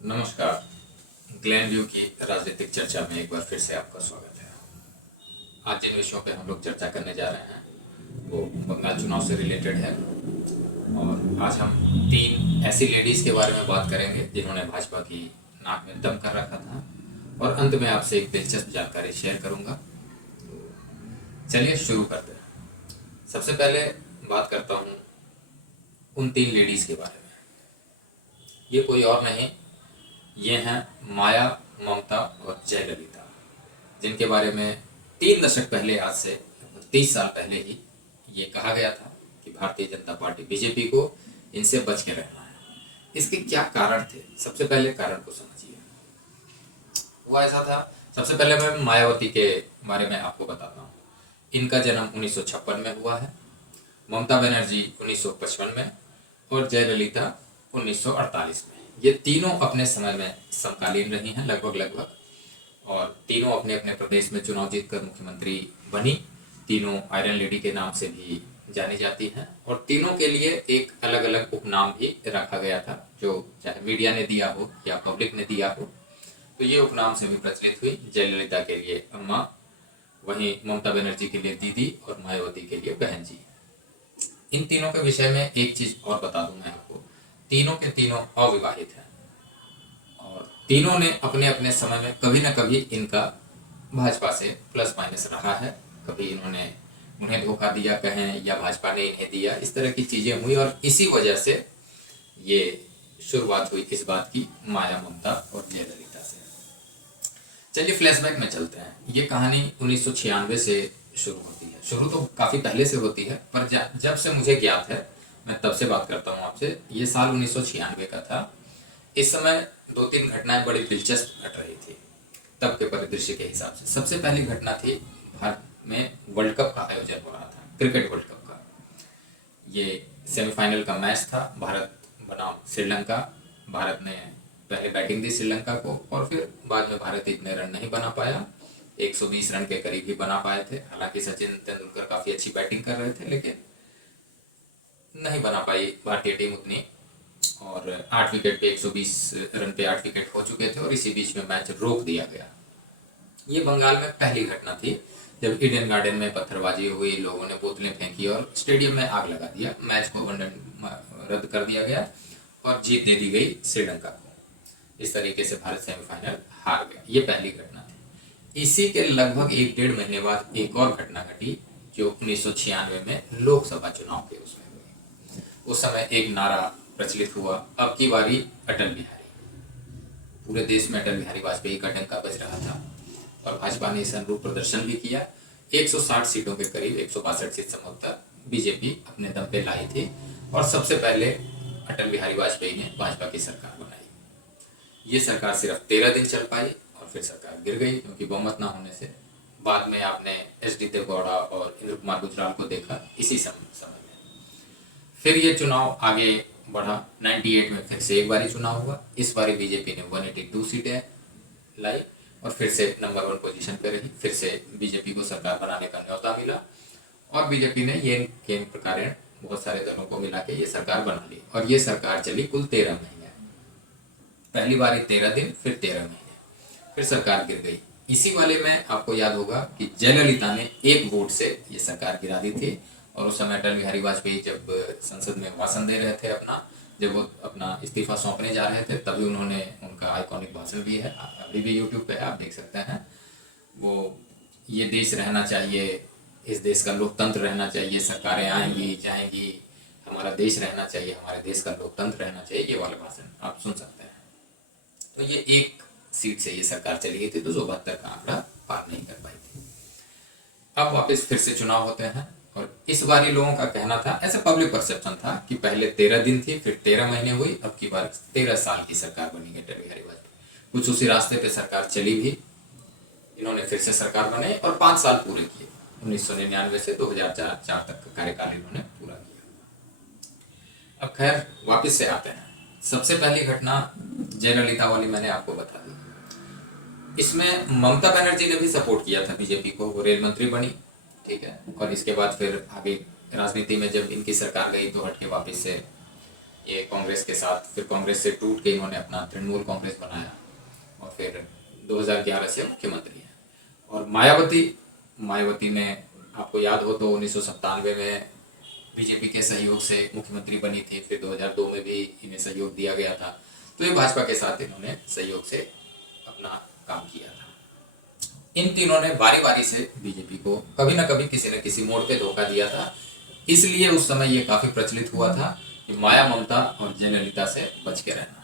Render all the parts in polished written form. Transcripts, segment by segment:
नमस्कार। Glenn view की राजनीतिक चर्चा में एक बार फिर से आपका स्वागत है। आज जिन विषयों पे हम लोग चर्चा करने जा रहे हैं वो बंगाल चुनाव से रिलेटेड है। और आज हम तीन ऐसी लेडीज़ के बारे में बात करेंगे जिन्होंने भाजपा की नाक में दम कर रखा था, और अंत में आपसे एक दिलचस्प जानकारी शेयर करूंगा। चलिए शुरू करते हैं। सबसे पहले बात करता हूँ उन तीन लेडीज़ के बारे में। ये कोई और नहीं, ये हैं माया, ममता और जयललिता, जिनके बारे में 3 दशक पहले, आज से 30 साल पहले ही ये कहा गया था कि भारतीय जनता पार्टी बीजेपी को इनसे बच के रहना है। इसके क्या कारण थे? सबसे पहले कारण को समझिए। हुआ ऐसा था, सबसे पहले मैं मायावती के बारे में आपको बताता हूँ। इनका जन्म 1956 में हुआ है, ममता बनर्जी 1955 में और जयललिता 1948 में। ये तीनों अपने समय में समकालीन रही हैं लगभग, और तीनों अपने अपने प्रदेश में चुनाव जीतकर मुख्यमंत्री बनी। तीनों आयरन लेडी के नाम से भी जानी जाती हैं, और तीनों के लिए एक अलग अलग उपनाम भी रखा गया था, जो चाहे मीडिया ने दिया हो या पब्लिक ने दिया हो, तो ये उपनाम से भी प्रचलित हुई। जयललिता के लिए अम्मा, वहीं ममता बनर्जी के लिए दीदी और मायावती के लिए बहन जी। इन तीनों के विषय में एक चीज और बता दूं मैं आपको, तीनों के तीनों अविवाहित हैं, और तीनों ने अपने अपने समय में कभी ना कभी इनका भाजपा से प्लस माइनस रहा है। कभी इन्होंने उन्हें धोखा दिया कहें, या भाजपा ने इन्हें दिया, इस तरह की चीजें हुई, और इसी वजह से ये शुरुआत हुई इस बात की, माया, ममता और जयललिता से। चलिए फ्लैशबैक में चलते हैं। ये कहानी 1996 से शुरू होती है। शुरू तो काफ़ी पहले से होती है, पर जब से मुझे ज्ञात है मैं तब से बात करता हूँ आपसे। ये साल 1996 का था। इस समय 2-3 घटनाएं बड़ी दिलचस्प घट रही थी तब के परिदृश्य के हिसाब से। सबसे पहली घटना थी, भारत में वर्ल्ड कप का आयोजन हो रहा था, क्रिकेट वर्ल्ड कप का। ये सेमीफाइनल का मैच था, भारत बनाम श्रीलंका। भारत ने पहले बैटिंग दी श्रीलंका को, और फिर बाद में भारत इतने रन नहीं बना पाया। 120 रन के करीब ही बना पाए थे। हालांकि सचिन तेंदुलकर काफ़ी अच्छी बैटिंग कर रहे थे, लेकिन नहीं बना पाई भारतीय टीम उतनी। और 8 विकेट पे 120 रन पे 8 विकेट हो चुके थे, और इसी बीच में मैच रोक दिया गया। ये बंगाल में पहली घटना थी, जब ईडन गार्डन में पत्थरबाजी हुई, लोगों ने बोतलें फेंकी और स्टेडियम में आग लगा दिया। मैच को रद्द कर दिया गया और जीत दे दी गई श्रीलंका को। इस तरीके से भारत सेमीफाइनल हार गया। ये पहली घटना थी। इसी के लगभग 1-1.5 महीने बाद एक और घटना घटी, जो 1996 में लोकसभा चुनाव के उसमें हुई। उस समय एक नारा प्रचलित हुआ, अब की बारी अटल बिहारी। पूरे देश में अटल बिहारी वाजपेयी का डंका बज रहा था, और भाजपा ने इस अनुरूप प्रदर्शन भी किया। 160 सीटों के करीब, 162 सीट संभवतः बीजेपी अपने दम पे लाई थी, और सबसे पहले अटल बिहारी वाजपेयी ने भाजपा की सरकार बनाई। ये सरकार सिर्फ 13 दिन चल पाई, और फिर सरकार गिर गई, क्योंकि बहुमत ना होने से। बाद में आपने एच डी देवगौड़ा और इंद्र कुमार गुजराल को देखा इसी समय में। फिर ये चुनाव आगे बढ़ा। 98 में फिर से एक बारी चुनाव हुआ। इस बारी बीजेपी ने 182 सीटें लाई, और फिर से नंबर 1 पोजीशन पे रही। फिर से बीजेपी को सरकार बनाने का न्योता मिला, और बीजेपी ने ये के प्रकार बहुत सारे दलों को मिला के ये सरकार बना ली, और ये सरकार चली कुल 13 महीने। पहली बारी 13 दिन, फिर 13 महीने, फिर सरकार गिर गई। इसी वाले में आपको याद होगा कि जयललिता ने एक वोट से ये सरकार गिरा दी थी, और उस समय अटल बिहारी वाजपेयी जब संसद में भाषण दे रहे थे अपना, जब वो अपना इस्तीफा सौंपने जा रहे थे, तभी उन्होंने उनका आइकॉनिक भाषण भी है, अभी भी यूट्यूब पे है, आप देख सकते हैं। वो, ये देश रहना चाहिए, इस देश का लोकतंत्र रहना चाहिए, सरकारें आएंगी जाएंगी, हमारा देश रहना चाहिए, हमारे देश का लोकतंत्र रहना चाहिए, ये वाला भाषण आप सुन सकते हैं। तो ये एक सीट से ये सरकार चली गई थी, तो 272 का आंकड़ा पार नहीं कर पाई थी। अब वापस फिर से चुनाव होते हैं, और इस बारी लोगों का कहना था, ऐसा पब्लिक परसेप्शन था, कि पहले 13 दिन थी, फिर 13 महीने हुई, अब की बार 13 साल की सरकार बनी है अटल बिहारी वाजपेयी। कुछ उसी रास्ते पे सरकार चली भी, इन्होंने फिर से सरकार बनाई और 5 साल पूरे किए। 1999 से 2004 तक का कार्यकाल इन्होंने पूरा किया। अब खैर वापस से आते हैं। सबसे पहली घटना जयललिता वाली मैंने आपको बता दी। इसमें ममता बनर्जी ने भी सपोर्ट किया था बीजेपी को, वो रेल मंत्री बनी, ठीक है। और इसके बाद फिर आगे राजनीति में जब इनकी सरकार गई तो हट के वापस से ये कांग्रेस के साथ, फिर कांग्रेस से टूट के इन्होंने अपना तृणमूल कांग्रेस बनाया और फिर 2011 से मुख्यमंत्री हैं। और मायावती ने आपको याद हो तो 1997 में बीजेपी के सहयोग से मुख्यमंत्री बनी थी, फिर 2002 में भी इन्हें सहयोग दिया गया था। तो ये भाजपा के साथ इन्होंने सहयोग से अपना काम किया था। इन तीनों ने बारी बारी से बीजेपी को कभी ना कभी किसी न किसी मोड़ पे धोखा दिया था। इसलिए उस समय ये काफी प्रचलित हुआ था कि माया, ममता और जयललिता से बच के रहना।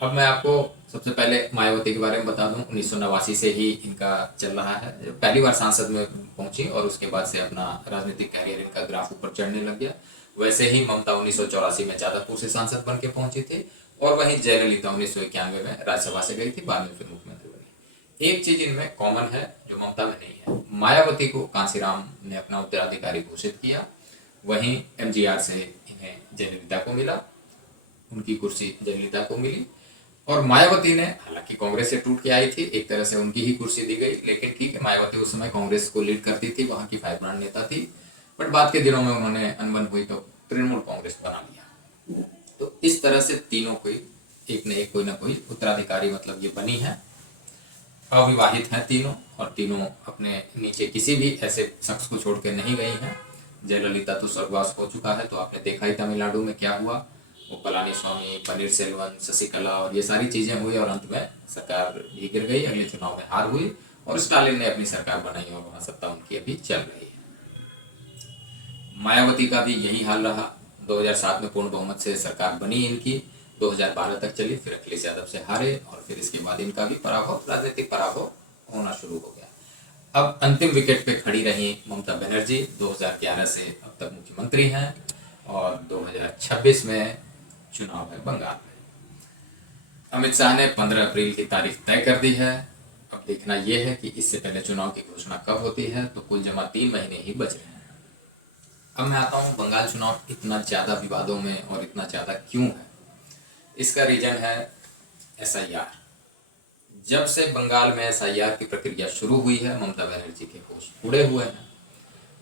अब मैं आपको सबसे पहले मायावती के बारे में बता दूं। 1989 से ही इनका चल रहा है। पहली बार सांसद में पहुंची और उसके बाद से अपना राजनीतिक कैरियर इनका ग्राफ ऊपर चढ़ने लग गया। वैसे ही ममता 1984 में जादवपुर से सांसद बन के पहुंची थी और वहीं जयललिता 1991 में राज्यसभा से गई थी, बाद में फिर मुख्यमंत्री बनी। एक चीज इनमें कॉमन है जो ममता में नहीं है। मायावती को कांसीराम ने अपना उत्तराधिकारी घोषित किया, वहीं एमजीआर से इन्हें जयललिता को मिला, उनकी कुर्सी जयललिता को मिली। और मायावती ने, हालांकि कांग्रेस से टूट के आई थी, एक तरह से उनकी ही कुर्सी दी गई, लेकिन ठीक है, मायावती उस समय कांग्रेस को लीड करती थी, वहां की फाइब्रांड नेता थी। बट बाद के दिनों में उन्होंने अनबन हुई तो तृणमूल कांग्रेस बना लिया। तो इस तरह से तीनों कोई एक न एक कोई ना कोई उत्तराधिकारी मतलब ये बनी है। अविवाहित हैं तीनों और तीनों अपने नीचे किसी भी ऐसे शख्स को छोड़ के नहीं गई हैं। जयललिता तो स्वर्गवास हो चुका है, तो आपने देखा ही तमिलनाडु में क्या हुआ। वो पलानी स्वामी, पनीर सेल्वन, शशिकला और ये सारी चीजें हुई और अंत में सरकार भी गिर गई, अगले चुनाव में हार हुई और स्टालिन ने अपनी सरकार बनाई और वहां सत्ता उनकी अभी चल रही है। मायावती का भी यही हाल रहा। 2007 में पूर्ण बहुमत से सरकार बनी इनकी, 2012 तक चली, फिर अखिलेश यादव से हारे और फिर इसके बाद इनका भी पराभव, राजनीतिक पराभव होना शुरू हो गया। अब अंतिम विकेट पे खड़ी रही ममता बनर्जी, 2011 से अब तक मुख्यमंत्री हैं और 2026 में चुनाव है बंगाल में। अमित शाह ने 15 अप्रैल की तारीख तय कर दी है। अब देखना यह है कि इससे पहले चुनाव की घोषणा कब होती है, तो कुल जमा 3 महीने ही बच रहे हैं। अब मैं आता हूँ बंगाल चुनाव इतना ज्यादा विवादों में और इतना ज्यादा क्यों है। इसका रीजन है एसआईआर। जब से बंगाल में एसआईआर की प्रक्रिया शुरू हुई है, ममता बनर्जी के होश उड़े हुए हैं।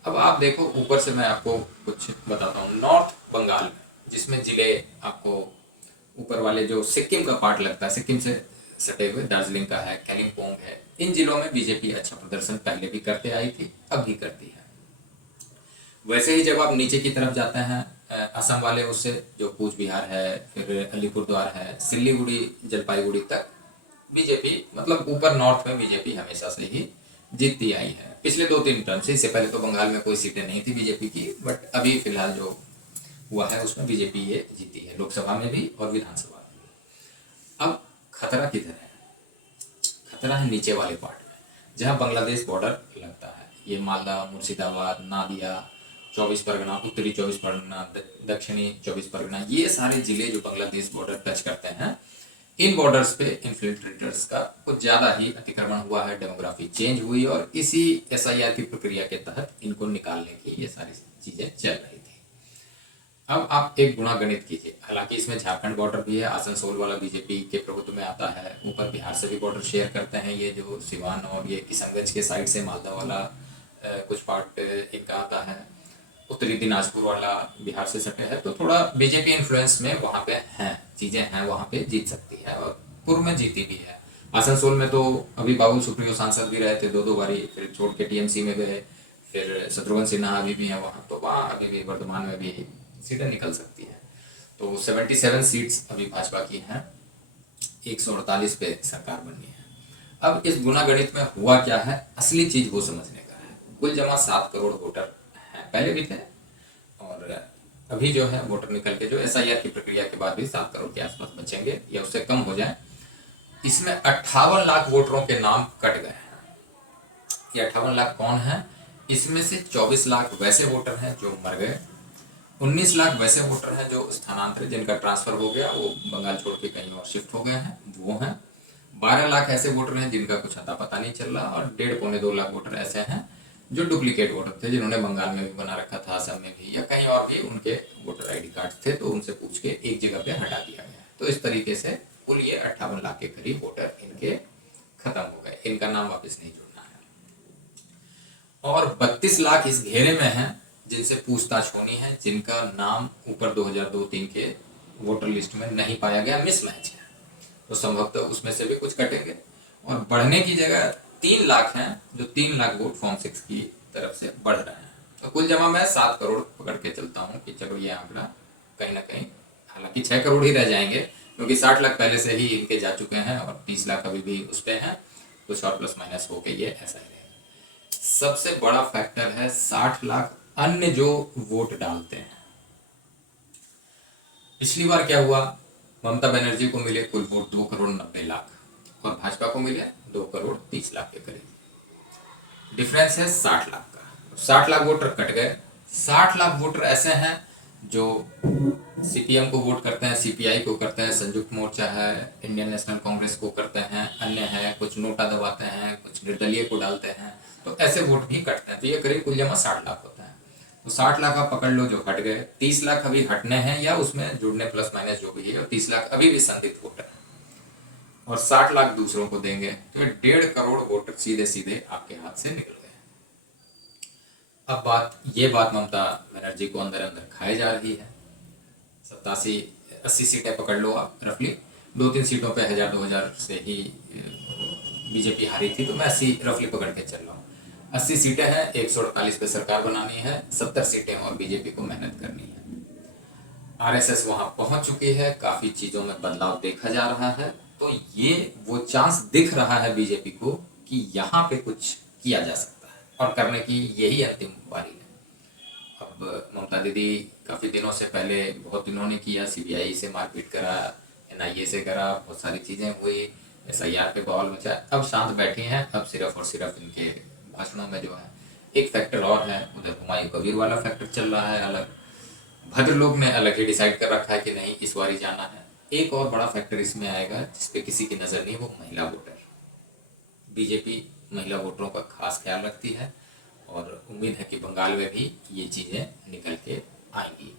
अब आप देखो, ऊपर से मैं आपको कुछ बताता हूँ। नॉर्थ बंगाल में, जिसमें जिले आपको ऊपर वाले जो सिक्किम का पार्ट लगता है, सिक्किम से सटे हुए दार्जिलिंग का है, कालिम्पोंग है, इन जिलों में बीजेपी अच्छा प्रदर्शन पहले भी करते आई थी, अब भी करती है। वैसे ही जब आप नीचे की तरफ जाते हैं, असम वाले उससे जो कूच बिहार है, फिर अलीपुरद्वार है, सिल्लीगुड़ी, जलपाईगुड़ी तक बीजेपी, मतलब ऊपर नॉर्थ में बीजेपी हमेशा से ही जीतती आई है। पिछले 2-3 टर्म से, इससे पहले तो बंगाल में कोई सीटें नहीं थी बीजेपी की, बट अभी फिलहाल जो हुआ है उसमें बीजेपी ये जीती है, लोकसभा में भी और विधानसभा में भी। अब खतरा किधर है? खतरा है नीचे वाले पार्ट में, जहाँ बांग्लादेश बॉर्डर लगता है। ये मालदा, मुर्शिदाबाद, नादिया, 24 परगना, उत्तरी 24 परगना, दक्षिणी 24 परगना, ये सारे जिले जो बांग्लादेश बॉर्डर टच करते हैं, इन बॉर्डर्स पे इन्फिल्ट्रेटर्स का कुछ ज्यादा ही अतिक्रमण हुआ है, डेमोग्राफी चेंज हुई और इसी एसआईआर की प्रक्रिया के तहत इनको निकालने की ये सारी चीजें चल रही थी। अब आप एक गुणा गणित कीजिए। हालांकि इसमें झारखंड बॉर्डर भी है, आसनसोल वाला बीजेपी के प्रभुत्व में आता है, ऊपर बिहार से भी बॉर्डर शेयर करते हैं, ये जो सिवान और ये किशनगंज के साइड से मालदा वाला कुछ पार्ट इनका आता है, उत्तरी दिनाजपुर वाला बिहार से सटे है, तो थोड़ा बीजेपी इन्फ्लुएंस में वहां पे हैं, चीजें हैं, वहां पे जीत सकती है और पूर्व में जीती भी है। आसनसोल में तो अभी बाबुल सुप्रियो सांसद भी रहे थे 2-2 बारी, फिर छोड़ के टीएमसी में गए, फिर शत्रुघ्न सिन्हा अभी भी हैं वहां, तो वहां अभी भी वर्तमान में भी सीटें निकल सकती हैं। तो 77 सीट्स अभी भाजपा की हैं, 148 पे सरकार बनी है। अब इस गुना गणित में हुआ क्या है, असली चीज वो समझने का है। कुल जमा 7 करोड़ वोटर हैं, पहले भी थे और अभी जो है वोटर निकल के जो एसआईआर की प्रक्रिया के बाद भी 7 करोड़ के आसपास बचेंगे या उससे कम हो जाए। इसमें 58 लाख वोटरों के नाम कट गए हैं। ये 58 लाख कौन है? इसमें से 24 लाख वैसे वोटर हैं जो मर गए, 19 लाख वैसे वोटर हैं जो स्थानांतरित, जिनका ट्रांसफर हो गया, वो बंगाल छोड़ के कहीं और शिफ्ट हो गए हैं, वो हैं। 12 लाख ऐसे वोटर हैं जिनका कुछ अता पता नहीं चल रहा और 1.5-2 लाख वोटर ऐसे हैं जो डुप्लीकेट वोटर थे, जिन्होंने बंगाल में भी बना रखा था, असम में भी या कहीं और भी उनके वोटर आईडी कार्ड थे, तो उनसे पूछ के एक जगह पे हटा दिया गया। तो इस तरीके से कुल ये 58 लाख के करीब वोटर इनके खत्म हो गए, इनका नाम वापस नहीं जुड़ना है। और 32 लाख इस घेरे में हैं जिनसे पूछताछ होनी है, जिनका नाम ऊपर 2002-3 के वोटर लिस्ट में नहीं पाया गया, मिसमैच है, तो संभवतः उसमें से भी कुछ कटेंगे। और बढ़ने की जगह 3 लाख हैं, जो 3 लाख वोट फॉर्म 6 की तरफ से बढ़ रहे हैं। तो कुल जमा मैं 7 करोड़ पकड़ के चलता हूँ कि चलो ये आंकड़ा कहीं ना कहीं, हालांकि 6 करोड़ ही रह जाएंगे क्योंकि 60 लाख पहले से ही इनके जा चुके हैं और 30 लाख अभी भी उस पर हैं, कुछ और प्लस माइनस होके ये ऐसा ही रहेगा। सबसे बड़ा फैक्टर है 60 लाख अन्य जो वोट डालते हैं। पिछली बार क्या हुआ, ममता बनर्जी को मिले कुल वोट 2 करोड़ 90 लाख और भाजपा को मिले 2 करोड़ 30 लाख के करीब। डिफरेंस है 60 लाख का। 60 लाख वोटर कट गए। 60 लाख वोटर ऐसे हैं जो सीपीएम को वोट करते हैं, सीपीआई को करते हैं, संयुक्त मोर्चा है, इंडियन नेशनल कांग्रेस को करते हैं, अन्य है, कुछ नोटा दबाते हैं, कुछ निर्दलीय को डालते हैं, तो ऐसे वोट भी कटते हैं। तो ये करीब कुल जमा 60 लाख होता है। तो 60 लाख आप पकड़ लो जो हट गए, 30 लाख अभी हटने हैं या उसमें जुड़ने प्लस माइनस जो भी है, और 30 लाख अभी भी संदिग्ध वोटर है और 60 लाख दूसरों को देंगे, तो 1.5 करोड़ वोटर सीधे सीधे आपके हाथ से निकल गए। अब ये बात ममता बनर्जी को अंदर अंदर खाई जा रही है। 87-80 सीटें पकड़ लो आप रफली, 2-3 सीटों पे 1000-2000 से ही बीजेपी हारी थी, तो मैं 80 रफली पकड़ के चल रहा हूँ। 80 सीटें हैं, 148 पे सरकार बनानी है, 70 सीटें और बीजेपी को मेहनत करनी है। आरएसएस वहां पहुंच चुकी है, काफी चीजों में बदलाव देखा जा रहा है, तो ये वो चांस दिख रहा है बीजेपी को कि यहाँ पे कुछ किया जा सकता है और करने की यही अंतिम बारी है। अब ममता दीदी काफी दिनों से पहले बहुत इन्होंने किया, सीबीआई से मारपीट करा, एनआईए से करा, बहुत सारी चीजें हुई, एसआईआर पे बवाल मचा। अब शांत बैठी हैं, अब सिर्फ और सिर्फ इनके भाषणों में जो है एक फैक्टर और है, उधर हुमायूं कबीर वाला फैक्टर चल रहा है अलग, भद्र लोग ने अलग ही डिसाइड कर रखा है कि नहीं इस बार ही जाना है। एक और बड़ा फैक्टर इसमें आएगा जिसपे किसी की नजर नहीं, वो महिला वोटर। बीजेपी महिला वोटरों का खास ख्याल रखती है और उम्मीद है कि बंगाल में भी ये चीजें निकल के आएंगी।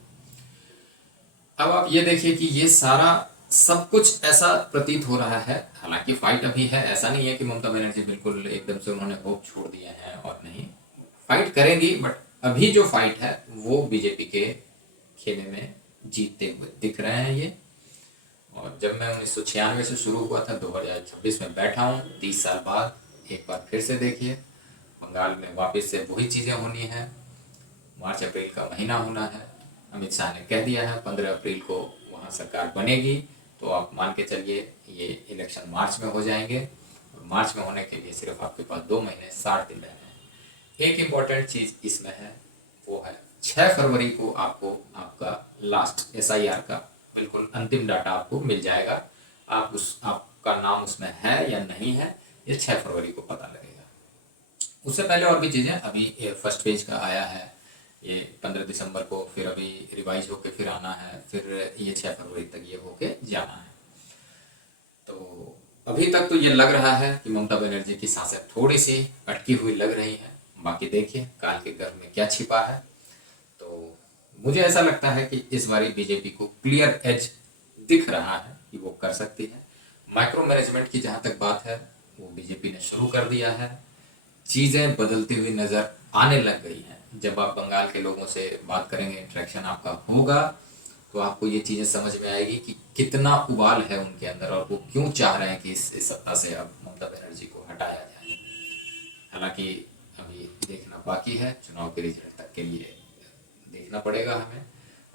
अब आप ये देखिए कि ये सारा सब कुछ ऐसा प्रतीत हो रहा है, हालांकि फाइट अभी है, ऐसा नहीं है कि ममता बनर्जी बिल्कुल एकदम से उन्होंने होप छोड़ दिए हैं और नहीं, फाइट करेंगी, बट अभी जो फाइट है वो बीजेपी के खेमे में जीतते हुए दिख रहे हैं ये। और जब मैं 1996 से शुरू हुआ था, 2026 में बैठा हूँ, 30 साल बाद एक बार फिर से देखिए बंगाल में वापस से वही चीज़ें होनी है। मार्च अप्रैल का महीना होना है, अमित शाह ने कह दिया है 15 अप्रैल को वहाँ सरकार बनेगी, तो आप मान के चलिए ये इलेक्शन मार्च में हो जाएंगे और मार्च में होने के लिए सिर्फ आपके पास 2 महीने 60 दिन रह हैं। एक इम्पॉर्टेंट चीज़ इसमें है, वो है 6 फरवरी को आपको आपका लास्ट एसआईआर का बिल्कुल अंतिम डाटा आपको मिल जाएगा। आपका नाम उसमें है या नहीं है, ये 6 फरवरी को पता लगेगा। उससे पहले और भी चीज़ें, अभी फर्स्ट पेज का आया है, ये 15 दिसंबर को, फिर अभी रिवाइज होके फिर आना है, फिर ये 6 फरवरी तक ये होके जाना है। तो अभी तक तो ये लग रहा है कि ममता बनर्जी की सांसें थोड़ी सी अटकी हुई लग रही हैं, बाकी देखिए काल के गर्भ में क्या छिपा है। तो मुझे ऐसा लगता है कि इस बारी बीजेपी को क्लियर एज दिख रहा है कि वो कर सकती है। माइक्रो मैनेजमेंट की जहाँ तक बात है, वो बीजेपी ने शुरू कर दिया है, चीज़ें बदलती हुई नज़र आने लग गई हैं। जब आप बंगाल के लोगों से बात करेंगे, इंटरेक्शन आपका होगा, तो आपको ये चीज़ें समझ में आएगी कि कितना उबाल है उनके अंदर और वो क्यों चाह रहे हैं कि इस सत्ता से अब ममता बनर्जी को हटाया जाए। हालांकि अभी देखना बाकी है, चुनाव के रिजल्ट तक के लिए देखना पड़ेगा हमें,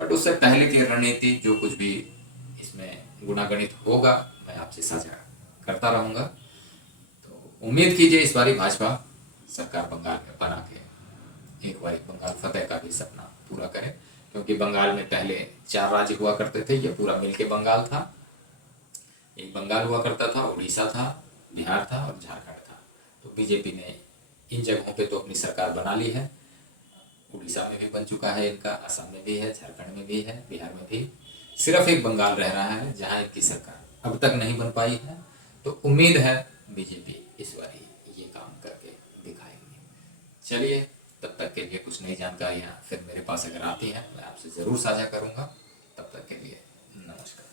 बट उससे पहले की रणनीति जो कुछ भी इसमें गुणागणित होगा मैं आपसे साझा करता रहूँगा। तो उम्मीद कीजिए इस बारी भाजपा सरकार बंगाल में बना के एक बार बंगाल फतेह का भी सपना पूरा करे, क्योंकि बंगाल में पहले 4 राज्य हुआ करते थे, ये पूरा मिलके बंगाल था। एक बंगाल हुआ करता था, उड़ीसा था, बिहार था और झारखंड था। तो बीजेपी ने इन जगहों पे तो अपनी सरकार बना ली है, उड़ीसा में भी बन चुका है इनका, असम में भी है, झारखंड में भी है, बिहार में भी। सिर्फ एक बंगाल रह रहा है जहाँ इनकी सरकार अब तक नहीं बन पाई है। तो उम्मीद है बीजेपी इस बार ये काम करके दिखाएंगे। चलिए, तब तक के लिए कुछ नई जानकारियाँ फिर मेरे पास अगर आती हैं मैं आपसे ज़रूर साझा करूँगा। तब तक के लिए नमस्कार।